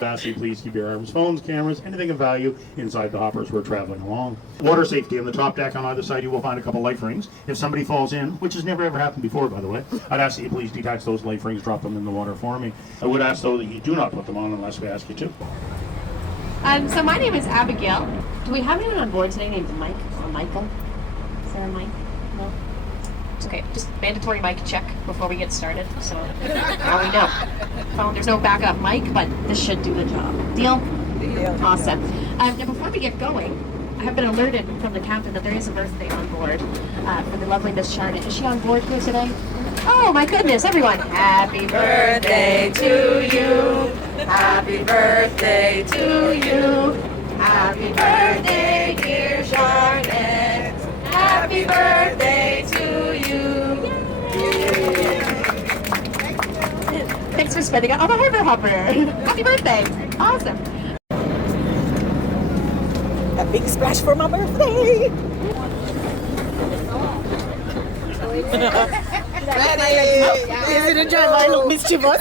Ask you please keep your arms, phones, cameras, anything of value inside the hoppers we're traveling along. Water safety. On the top deck on either side you will find a couple life rings. If somebody falls in, which has never ever happened before by the way, I'd ask that you please detach those life rings, drop them in the water for me. I would ask though that you do not put them on unless we ask you to. So my name is Abigail. Do we have anyone on board today named Mike or Michael? Is there a Mike? No? It's okay, just mandatory mic check before we get started, so now we know. Phone, there's no backup mic, but this should do the job. Deal? Deal. Awesome. Now before we get going, I have been alerted from the captain that there is a birthday on board for the lovely Miss Charlotte. Is she on board here today? Oh my goodness, everyone. Happy birthday to you. Happy birthday to you. Happy birthday, dear Charlotte. Happy birthday to you. Yay. Thanks for spending it on the Harbor Hopper. Happy birthday. Awesome. A big splash for my birthday. Ready? Is it a job? I look mischievous.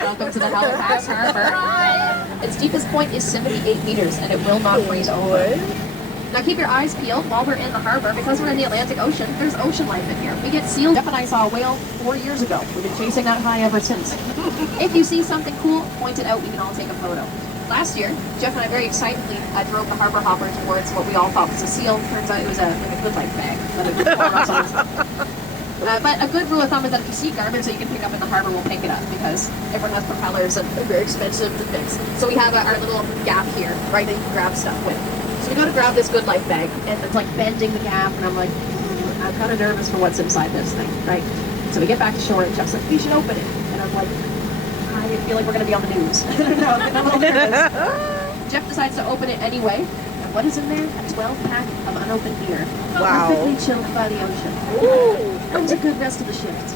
Welcome to the Halifax Harbor. Its deepest point is 78 meters and it will not freeze over. Now keep your eyes peeled while we're in the harbor because we're in the Atlantic Ocean. There's ocean life in here. We get seals. Jeff and I saw a whale 4 years ago. We've been chasing that high ever since. If you see something cool, point it out. We can all take a photo. Last year, Jeff and I very excitedly drove the harbor hopper towards what we all thought was a seal. Turns out it was like a good life bag. But a good rule of thumb is that if you see garbage that you can pick up in the harbor, we'll pick it up because everyone has propellers and they're very expensive to fix. So we have our little gap here, right, that you can grab stuff with. So we go to grab this good life bag and it's like bending the gap and I'm like, I'm kind of nervous for what's inside this thing, right? So we get back to shore and Jeff's like, you should open it. And I'm like, I feel like we're going to be on the news. I'm a little nervous. Jeff decides to open it anyway. And what is in there? A 12-pack of unopened beer. Wow. Perfectly chilled by the ocean. Ooh. That was a good rest of the shift.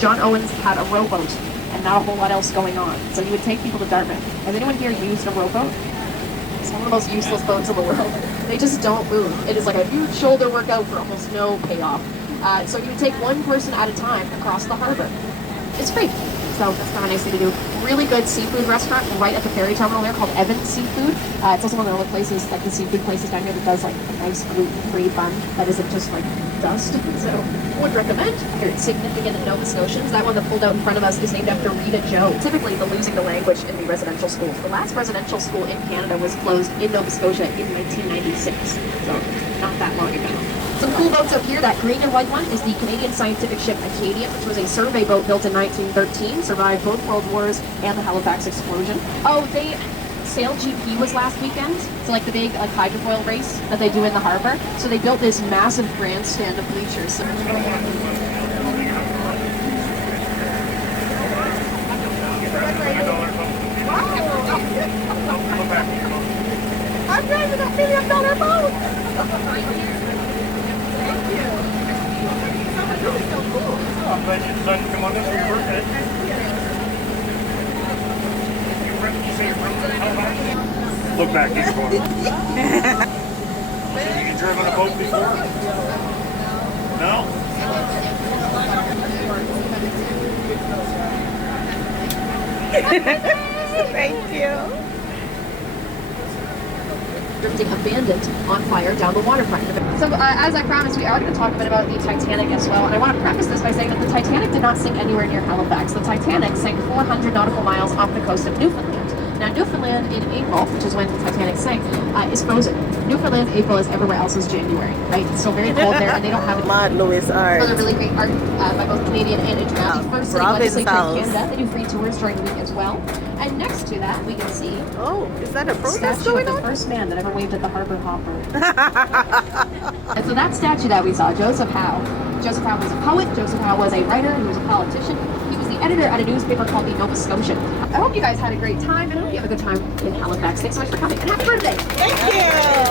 John Owens had a rowboat and not a whole lot else going on. So he would take people to Dartmouth. Has anyone here used a rowboat? It's one of the most useless boats in the world. They just don't move. It is like a huge shoulder workout for almost no payoff. So you would take one person at a time across the harbor. It's free. So that's kind of a nice thing to do. Really good seafood restaurant right at the ferry terminal there called Evans Seafood. It's also one of the only places, like the seafood places down here that does like a nice gluten-free bun that isn't just like dust. So would recommend. Here it's significant in Nova Scotians. That one that pulled out in front of us is named after Rita Joe. Typically the losing the language in the residential schools. The last residential school in Canada was closed in Nova Scotia in 1996. So not that long ago. Some cool boats up here. That green and white one is the Canadian scientific ship Acadian, which was a survey boat built in 1913, survived both World Wars and the Halifax explosion. Oh, Sail GP was last weekend, so like the big hydrofoil race that they do in the harbor. So they built this massive grandstand of bleachers. So I'm driving a $1 million boat! I'm glad you decided to come on this for your birthday. Look back, he's going. You driven a boat before? No? Thank you. Abandoned on fire down the waterfront. So as I promised, we are going to talk a bit about the Titanic as well, and I want to preface this by saying that the Titanic did not sink anywhere near Halifax. The Titanic sank 400 nautical miles off the coast of Newfoundland. Now Newfoundland in April, which is when the Titanic sank, is frozen. Newfoundland April is everywhere else is January, right? It's still very cold there, and they don't have any Mad Louis art. Other really great art by both Canadian and international. First city legislature in Canada. They do free tours during the week as well. And next to that, we can see is that a protest statue going of on? the first man that ever waved at the harbor hopper. And so that statue that we saw, Joseph Howe. Joseph Howe was a poet. Joseph Howe was a writer. He was a politician. He was the editor at a newspaper called the Nova Scotian. I hope you guys had a great time, and I hope you have a good time in Halifax. Thanks so much for coming, and happy birthday! Thank you!